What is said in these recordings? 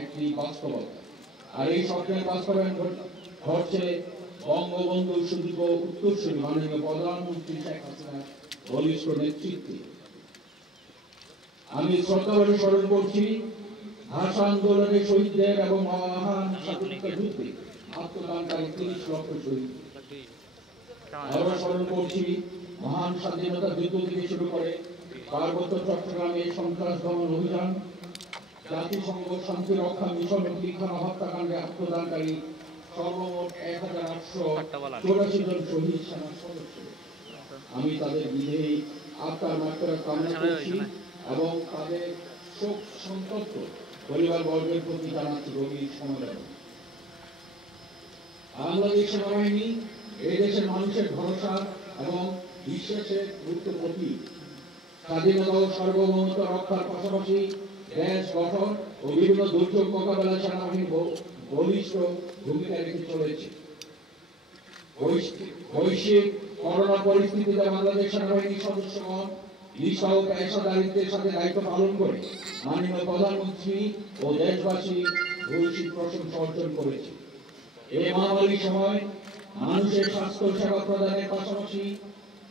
একটি বাস্তবতা। আর এই স্বপ্নের বাস্তবায়ন ঘটছে বঙ্গবন্ধু সুদীর্ঘ উত্তরসূরি মাননীয় প্রধানমন্ত্রী শেখ হাসিনার বলিষ্ঠ নেতৃত্বে। আমি শ্রদ্ধাভরে স্মরণ করছি ভাষা আন্দোলনের শহীদদের এবং মহান স্বাধীনতা যুদ্ধে আত্মদানকারী ৩০ লক্ষ শহীদ। আবার স্মরণ করছি মহান স্বাধীনতা যুদ্ধ থেকে শুরু করে পার্বত্য চট্টগ্রামে সন্ত্রাস দমন অভিযান, জাতিসংঘ শান্তি রক্ষা মিশন ও পিলখানা হত্যাকাণ্ডে আত্মদানকারী সর্বমোট ১,৮৮৪ জন শহীদ সেনার সদস্য। আমি তাদের বিধেয়ী আত্মার মাত্রা কামনা করছি এবং তাদের শোক সন্তপ্ত পরিবার বর্গের প্রতি জানাচ্ছি গভীর সমবেদনা। বাংলাদেশ সেনাবাহিনী এই দেশের মানুষের ভরসা এবং বিশ্বাসের গুরুত্ব প্রতীক। স্বাধীনতা ও সার্বভৌমত্ব রক্ষার পাশাপাশি দেশ গঠন ও বিভিন্ন দুর্যোগ মোকাবেলায় সেনাবাহিনী বলিষ্ঠ ভূমিকা রেখে চলেছে। বৈশ্বিক করোনা পরিস্থিতিতে বাংলাদেশ সেনাবাহিনীর সদস্যগণ নিষ্ঠা ও পেশাদারিত্বের সাথে দায়িত্ব পালন করে মাননীয় প্রধানমন্ত্রী ও দেশবাসী ভূয়সী প্রশংসা অর্জন করেছে। এই মহামারীর সময় মানুষের স্বাস্থ্য সেবা প্রদানের পাশাপাশি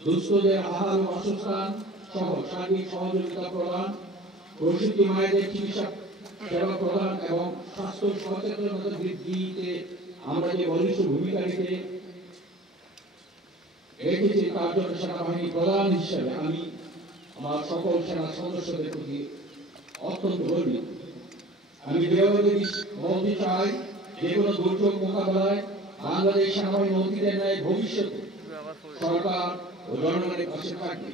দুস্থদের আহার ও বাসস্থান সহ সার্বিক সহযোগিতা প্রদান, প্রসূতি মায়েদের চিকিৎসা সেবা প্রদান এবং স্বাস্থ্য সচেতনতা বৃদ্ধিতে আমরা যে বলিষ্ঠ ভূমিকা রেখেছি তার জন্য সেনাবাহিনী প্রধান হিসেবে আমি আমার সকল সেনা সদস্যদের প্রতি অত্যন্ত গর্বিত। আমি দৃঢ়ভাবে বলতে চাই যে কোনো দুর্যোগ মোকাবেলায় বাংলাদেশ সেনাবাহিনী অতীতের ন্যায় ভবিষ্যতে সরকার ও জনগণের পাশে থাকবে।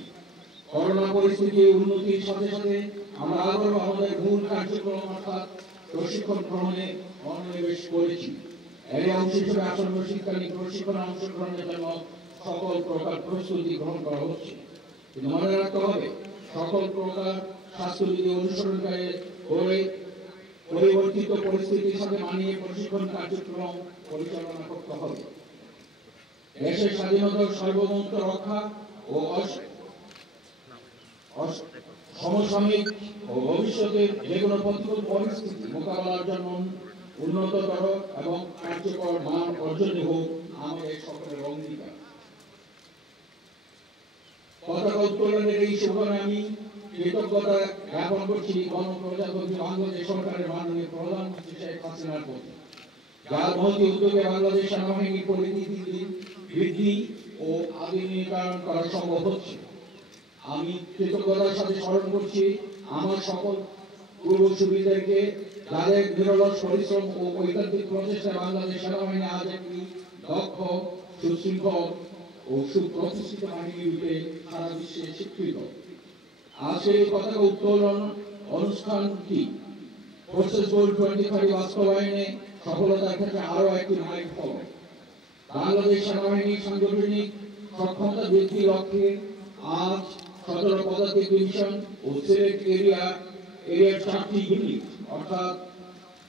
করোনা পরিস্থিতির উন্নতির সাথে সাথে আমরা আবারও আমাদের মূল কার্যক্রম অর্থাৎ প্রশিক্ষণ গ্রহণে মনোনিবেশ করেছি। এর অংশ হিসেবে আসন্ন শীতকালীন প্রশিক্ষণে অংশগ্রহণের জন্য সকল প্রকার প্রস্তুতি গ্রহণ করা হচ্ছে। কিন্তু মনে রাখতে হবে সকল প্রকার স্বাস্থ্যবিধি অনুসরণ করে পরিবর্তিত পরিস্থিতির সাথে মানিয়ে প্রশিক্ষণ কার্যক্রম পরিচালনা করতে হবে। দেশের স্বাধীনতার সার্বভৌমত্ব রক্ষা ও সমসাময়িক ও ভবিষ্যতের যে কোনো প্রতিকূল পরিস্থিতি মোকাবেলার জন্য উন্নততর এবং কার্যকর মান অর্জনই হোক আমাদের সকলের অঙ্গীকার। পতাকা উত্তোলনের এই সময় আমি কৃতজ্ঞতা জ্ঞাপন করছি গণপ্রজাতন্ত্রী বাংলাদেশ সরকারের মাননীয় প্রধানমন্ত্রী শেখ হাসিনার প্রতি, যার মহতি উদ্যোগে বাংলাদেশ সেনাবাহিনীর পরিস্থিতি বৃদ্ধি ও আধুনিকায়ন করা সম্ভব হচ্ছে। আমি কৃতজ্ঞতার সাথে স্মরণ করছি আমার সকল পূর্বসূরীদেরকে, যাদের নিরলস পরিশ্রম ও ঐকান্তিক প্রচেষ্টায় বাংলাদেশ সেনাবাহিনী আজ একটি দক্ষ, সুশৃঙ্খল ও সুপ্রতিষ্ঠিত বাহিনী রূপে সারা বিশ্বে স্বীকৃত। আজকের এই পতাকা উত্তোলন অনুষ্ঠানটি ফোর্সেস গোল 25 বাস্তবায়নে সফলতার ক্ষেত্রে আরও একটি মাইলফলক। বাংলাদেশ সেনাবাহিনীর সাংগঠনিক সক্ষমতা বৃদ্ধির লক্ষ্যে আজ 17 পদাতিক ডিভিশন ও সিলেট এরিয়ার 4টি ইউনিট অর্থাৎ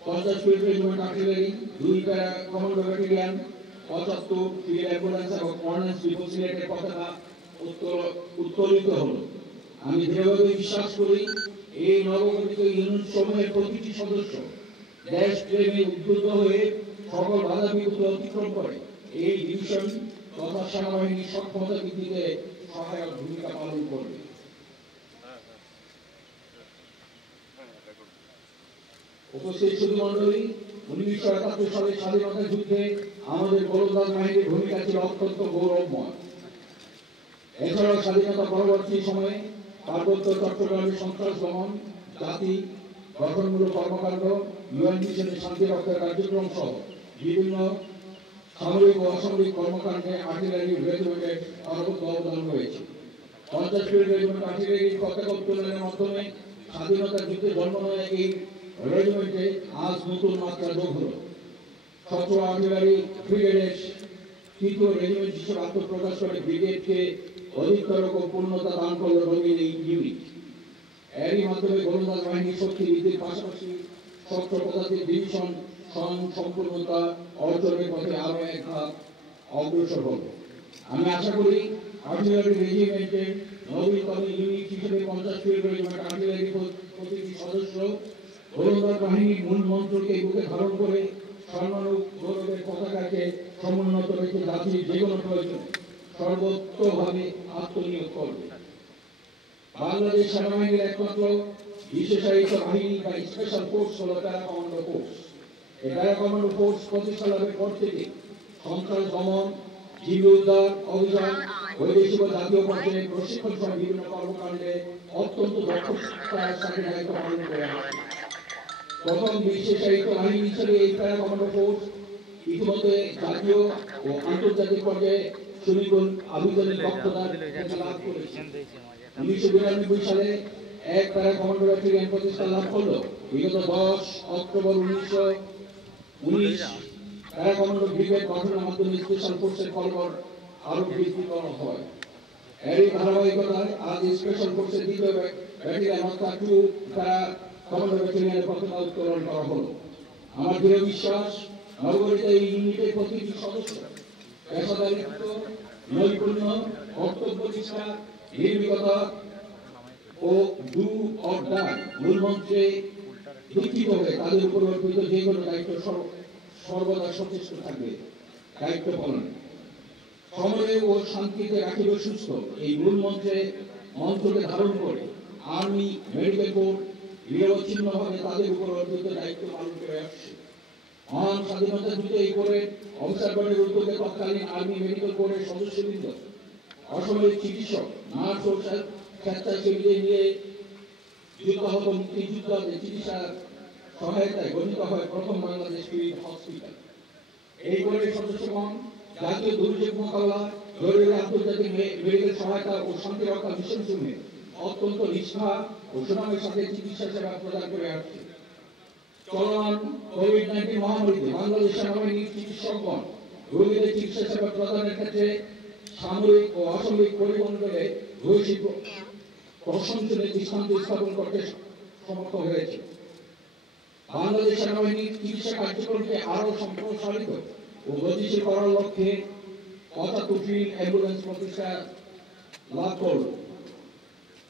50 field regiment artillery, 2 para commando battalion, 75 field ambulance এবং অর্ডিন্যান্স ডিপো সিলেটের পতাকা উত্তোলিত হলো। আমি দৃঢ়ভাবে বিশ্বাস করি এই নবগঠিত ইউনিট সমূহের প্রতিটি সদস্য দেশপ্রেমে উদ্বুদ্ধ হয়ে সকল বাধা বিপত্তি অতিক্রম করে এই ডিভিশন তথা সেনাবাহিনীর সক্ষমতা বৃদ্ধিতে সহায়ক ভূমিকা পালন করবে। উপস্থিত সুধীমণ্ডলী, 1971 সালের স্বাধীনতা যুদ্ধে আমাদের গোলন্দাজ বাহিনীর ভূমিকা ছিল অত্যন্ত গৌরবময়। এছাড়াও স্বাধীনতা পরবর্তী সময়ে পার্বত্য চট্টগ্রামের সন্ত্রাস দমন, জাতি গঠনমূলক কর্মকাণ্ড, ইউএন মিশনের শান্তি রক্ষার কার্যক্রম সহ বিভিন্ন সামরিক ও অসামরিক কর্মকাণ্ডে আর্টিলারি রেজিমেন্টের সর্বোচ্চ অবদান রয়েছে। 50 ফিল্ড রেজিমেন্ট আর্টিলারির পতাকা উত্তোলনের মাধ্যমে স্বাধীনতা যুদ্ধে জন্ম নেয় এই রেজিমেন্টে আজ নতুন মাত্রা যোগ হল। 17 আর্টিলারি ব্রিগেডের 3য় রেজিমেন্ট হিসেবে আত্মপ্রকাশ করে ব্রিগেডকে অধিকতর ও পূর্ণতা দান করল রঙিন এই ইউনিট। এরই মাধ্যমে গোলন্দাজ বাহিনীর শক্তি বৃদ্ধির পাশাপাশি 17 পদাতিক ডিভিশন সম্পূর্ণতা অর্জনের পথে আরো এক ধাপ অগ্রসর হল। আমি আশা করি আর্টিলারি রেজিমেন্টের নবীনতম ইউনিট হিসেবে 50 ফিল্ড রেজিমেন্ট আর্টিলারি প্রতিটি সদস্য গোলন্দাজ বাহিনীর মূল মন্ত্রকে বুকে ধারণ করে সম্মানক গৌরবের পতাকাকে সমুন্নত রেখে জাতির যে কোনো প্রয়োজনে সর্বোত্তভাবে আত্মনিয়োগ করবে। বাংলাদেশ সেনাবাহিনীর একমাত্র বিশেষায়িত বাহিনী বা স্পেশাল ফোর্স হল প্যারা কমান্ডো ফোর্স। এই প্যারা কমান্ডো ফোর্স প্রতিষ্ঠা লাভের পর থেকে সন্ত্রাস দমন, জীবন উদ্ধার অভিযান, বৈদেশিক ও জাতীয় পর্যায়ে প্রশিক্ষণ সহ বিভিন্ন কর্মকাণ্ডে অত্যন্ত দক্ষতার সাথে দায়িত্ব পালন করে আসছে। প্রথম বিশেষায়িত বাহিনী হিসেবে এই প্যারা কমান্ডো ফোর্স ইতিমধ্যে জাতীয় ও আন্তর্জাতিক পর্যায়ে সুনিপুণ আভিযানিক দক্ষতার লাভ করেছে। 1992 সালে এক প্যারা কমান্ডো ব্যাটালিয়ন প্রতিষ্ঠা লাভ করল। বিগত 10 অক্টোবর 1919 প্যারা কমান্ডো ব্রিগেড গঠনের মাধ্যমে স্পেশাল ফোর্সের কলবর আরো বৃদ্ধি করা হয়। এরই ধারাবাহিকতায় আজ স্পেশাল ফোর্সের দ্বিতীয় ব্যাটালিয়ন অর্থাৎ 2 প্যারা কমান্ডো ব্যাটালিয়নের পতাকা উত্তোলন করা হলো। আমার দৃঢ় বিশ্বাস নবগঠিত এই ইউনিটের প্রতিটি সদস্য পেশাদারিত্ব, নৈপুণ্য, কর্তব্যনিষ্ঠা, নির্ভীকতা ও ডু অর ডাই মূলমন্ত্রে দীক্ষিত হয়ে তাদের উপর অর্পিত যে কোনো দায়িত্ব সর্বদা সচেষ্ট থাকবে দায়িত্ব পালনে। সময়ে ও শান্তিতে রাখিব সুস্থ এই মন্ত্রকে ধারণ করে আর্মি মেডিকেল বোর্ড নিরবচ্ছিন্নভাবে তাদের উপর অর্পিত দায়িত্ব পালন করে আসছে। মহান স্বাধীনতা যুদ্ধে এই করে অফিসার বোর্ডের উদ্যোগে তৎকালীন আর্মি মেডিকেল বোর্ডের সদস্যবৃন্দ, অসামরিক চিকিৎসক, নার্স ও স্বেচ্ছাসেবীদের নিয়ে যুদ্ধাহত মুক্তিযোদ্ধাদের চিকিৎসার সহায়তায় গঠিত হয় প্রথম বাংলাদেশ ফিল্ড হসপিটাল। এই বোর্ডের সদস্যগণ জাতীয় দুর্যোগ মোকাবিলা, জরুরি আন্তর্জাতিক মেডিকেল সহায়তা ও শান্তি রক্ষা মিশন সমূহে অত্যন্ত নিষ্ঠা ও সুনামের সাথে চিকিৎসা সেবা প্রদান করে আসছে। চলমান কোভিড-19 মহামারীতে বাংলাদেশ সেনাবাহিনীর চিকিৎসকগণ রোগীদের চিকিৎসা সেবা প্রদানের ক্ষেত্রে সামরিক ও অসামরিক পরিমণ্ডলে বৈশ্বিক প্রশংসনীয় দৃষ্টান্ত স্থাপন করতে সমর্থ হয়েছে। বাংলাদেশ সেনাবাহিনীর চিকিৎসা কার্যক্রমকে আরো সম্প্রসারিত ও গতিশীল করার লক্ষ্যে 75 ফিল্ড অ্যাম্বুলেন্স প্রতিষ্ঠা লাভ করল।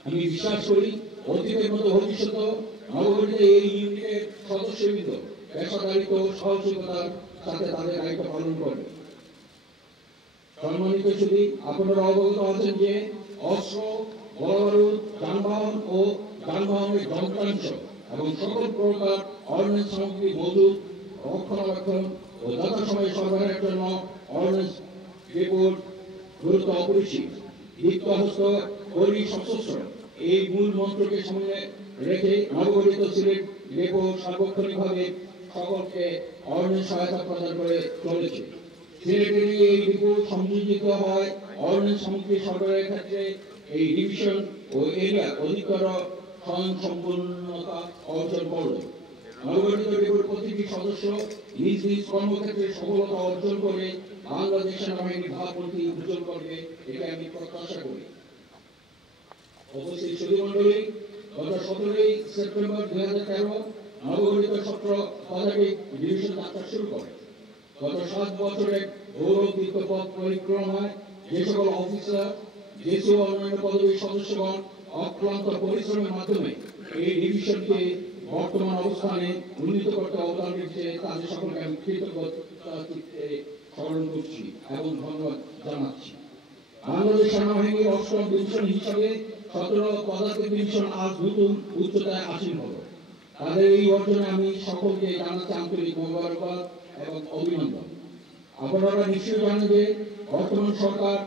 আমি বিশ্বাস করি অতীতের মতো ভবিষ্যতেও নবগঠিত এই ইউনিটের সদস্যবৃন্দ পেশাদারিত্ব ও সাহসিকতার সাথে তাদের দায়িত্ব পালন করবে। সম্মানিত সুধী, আপনারা অবগত আছেন যে অস্ত্র, গোলাবারুদ, যানবাহন ও যানবাহনের যন্ত্রাংশ এবং সকল প্রকার অর্ডিন্যান্স সামগ্রী মজুত, রক্ষণাবেক্ষণ ও যথাসময়ে সরবরাহের জন্য অর্ডিন্যান্স ডিপোর গুরুত্ব অপরিসীম। দীপ্তহস্ত কর্মী সশস্ত্র এই মূল মন্ত্রকে সামনে রেখে নবগঠিত সিলেট ডিপো সার্বক্ষণিকভাবে সকলকে অর্ডিন্যান্স সহায়তা প্রদান করে চলেছে। সিলেটের এই ডিপো সংযোজিত হয় অর্ডিন্যান্স সামগ্রী সরবরাহের ক্ষেত্রে এই ডিভিশন ও এরিয়া অধিকতর স্বয়ংসম্পূর্ণতা অর্জন করবে। নবগঠিত ডিপোর প্রতিটি সদস্য নিজ নিজ কর্মক্ষেত্রে সফলতা অর্জন করে বাংলাদেশ সেনাবাহিনীর ভাবমূর্তি উজ্জ্বল করবে, এটা আমি প্রত্যাশা করি। অবশ্যই সুধীমণ্ডলী, গত 17 সেপ্টেম্বর 2013 নবগঠিত 17 পদাতিক ডিভিশন যাত্রা শুরু করে। গত 7 বছরের গৌরবদীপ্ত পথ পরিক্রমায় যে সকল অফিসার, জেসি ও অন্যান্য পদবীর সদস্যগণ অক্লান্ত পরিশ্রমের মাধ্যমে এই ডিভিশনকে বর্তমান অবস্থানে উন্নীত করতে অবদান রেখেছে, তাদের সকলকে আমি কৃতজ্ঞতার চিত্তে স্মরণ করছি এবং ধন্যবাদ জানাচ্ছি। বাংলাদেশ সেনাবাহিনীর 8ম ডিভিশন হিসাবে 17 পদাতিক ডিভিশন আজ নতুন উচ্চতায় আসীন হল। তাদের এই অর্জনে আমি সকলকে জানাচ্ছি আন্তরিক মোবারকবাদ এবং অভিনন্দন। আপনারা নিশ্চয়ই জানেন যে বর্তমান সরকার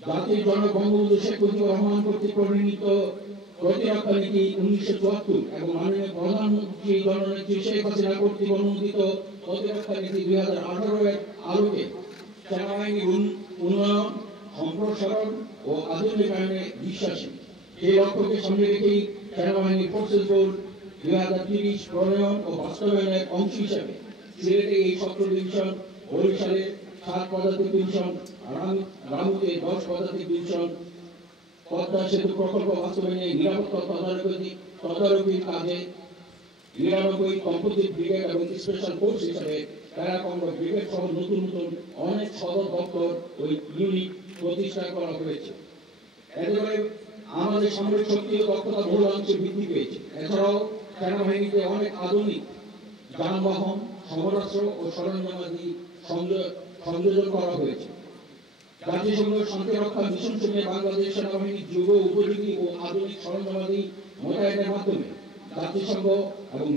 জাতির জনক বঙ্গবন্ধু শেখ মুজিবুর রহমান কর্তৃক প্রণীত প্রতিরক্ষা নীতি 1974 এবং মাননীয় প্রধানমন্ত্রী জননেত্রী শেখ হাসিনা কর্তৃক অনুমোদিত প্রতিরক্ষা নীতি 2018 এর আলোকে সেনাবাহিনীর উন্নয়ন, সম্প্রসারণ ও আধুনিকায়নে বিশ্বাসী। সেই লক্ষ্যকে সামনে রেখেই সেনাবাহিনী ফোর্সেস বোর্ড 2030 প্রণয়ন ও বাস্তবায়নের অংশ হিসাবে সিলেটে এই 17 ডিভিশন, বরিশালে 7 পদাতিক ডিভিশন, রামুতে 10 পদাতিক ডিভিশন, পদ্মা সেতু প্রকল্প বাস্তবায়নে নিরাপত্তা তদারকির কাজে 99 কম্পোজিট ব্রিগেড এবং স্পেশাল ফোর্স হিসাবে প্যারা কমান্ডো ব্রিগেড সহ নতুন নতুন অনেক সদর দপ্তর ওই ইউনিট প্রতিষ্ঠা করা হয়েছে। একেবারে আমাদের সামরিক শক্তি ও দক্ষতা বহু অংশে বৃদ্ধি পেয়েছে। এছাড়াও সেনাবাহিনীতে অনেক আধুনিক যানবাহন, সমরাস্ত্র ও সরঞ্জামাদি সংযোজন করা হয়েছে। জাতিসংঘ শান্তিরক্ষা মিশন সঙ্গে বাংলাদেশ সেনাবাহিনীর যুগ উপযোগী ও আধুনিক সরঞ্জামাদি মোতায়েনের মাধ্যমে জাতিসংঘ এবং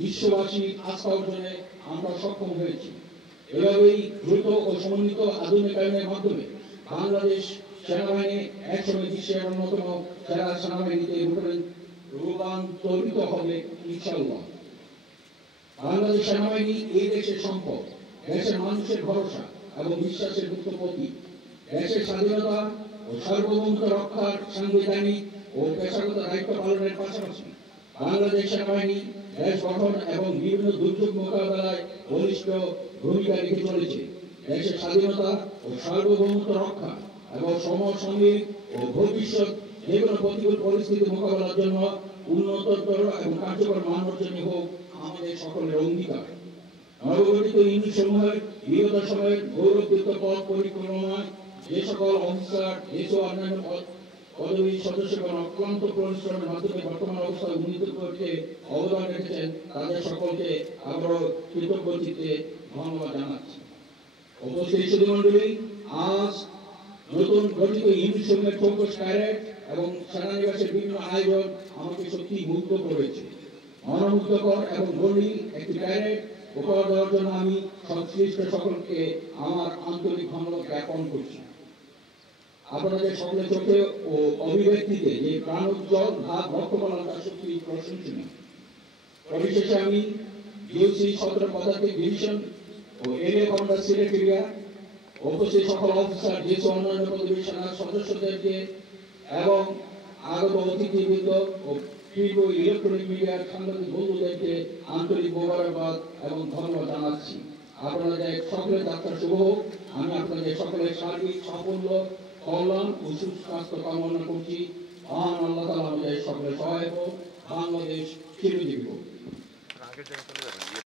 বিশ্ববাসীর আস্থা অর্জনে আমরা সক্ষম হয়েছি। এভাবেই দ্রুত ও সমন্বিত আধুনিকায়নের মাধ্যমে বাংলাদেশ সেনাবাহিনী একসময় বিশ্বের অন্যতম সেরা সেনাবাহিনীতে রূপান্তরিত হবে ইনশাআল্লাহ। বাংলাদেশ সেনাবাহিনী এই দেশের সম্পদ, দেশের মানুষের ভরসা এবং বিশ্বাসের গুপ্ত প্রতীক। দেশের স্বাধীনতা ও সার্বভৌমত্ব রক্ষার সাংবিধানিক ও পেশাগত দায়িত্ব পালনের পাশাপাশি বাংলাদেশ সেনাবাহিনী দেশ গঠন এবং বিভিন্ন দুর্যোগ মোকাবেলায় বলিষ্ঠ ভূমিকা রেখে চলেছে। দেশের স্বাধীনতা ও সার্বভৌমত্ব রক্ষা এবং সমসাময়িক ও ভবিষ্যৎ যে কোনো প্রতিকূল পরিস্থিতি মোকাবেলার জন্য উন্নততর এবং কার্যকর মান অর্জনই হোক আমাদের সকলের অঙ্গীকার। নবগঠিত ইউনিট সমূহের বিগত সময়ের গৌরবযুক্ত পদ পরিক্রমায় যে সকল অফিসার, দেশ ও অন্যান্য পদবী সদস্যগণ অক্লান্ত পরিশ্রমের মাধ্যমে বর্তমান অবস্থায় উন্নীত করতে অবদান রেখেছেন, তাদের সকলকে আবারও কৃতজ্ঞ চিত্তে ধন্যবাদ জানাচ্ছি। উপস্থিত সুধীমণ্ডলী, আজ নতুন গঠিত ইউনিট সমূহের চৌকস ক্যারেট এবং সেনানিবাসের বিভিন্ন আয়োজন আমাকে সত্যি মুগ্ধ করেছে। মনোমুগ্ধকর এবং গর্বিত একটি ক্যারেট উপহার দেওয়ার জন্য আমি সংশ্লিষ্ট সকলকে আমার আন্তরিক ধন্যবাদ জ্ঞাপন করছি। আপনাদের সকলের চোখে ও অভিব্যক্তিতে যে প্রাণোজ্জ্বল ভাব লক্ষ্য করলাম তা সত্যি প্রশংসনীয়। পরিশেষে আমি ডিওসি 17 পদাতিক ডিভিশন ও এরিয়া কমান্ডার সিলেট এরিয়া, উপস্থিত সকল অফিসার, দেশ ও অন্যান্য পদবী সেনার সদস্যদেরকে এবং আগত অতিথিবৃন্দ ও প্রিয় ইলেকট্রনিক মিডিয়ার সাংবাদিক বন্ধুদেরকে আন্তরিক মোবারকবাদ এবং ধন্যবাদ জানাচ্ছি। আপনাদের সকলের যাত্রা শুভ হোক। আমি আপনাদের সকলের সার্বিক সাফল্য, কল্যাণ ও সুস্বাস্থ্য কামনা করছি। মহান আল্লাহ তাআলা আমাদের সকলের সহায় হোক। বাংলাদেশ চিরজীবী।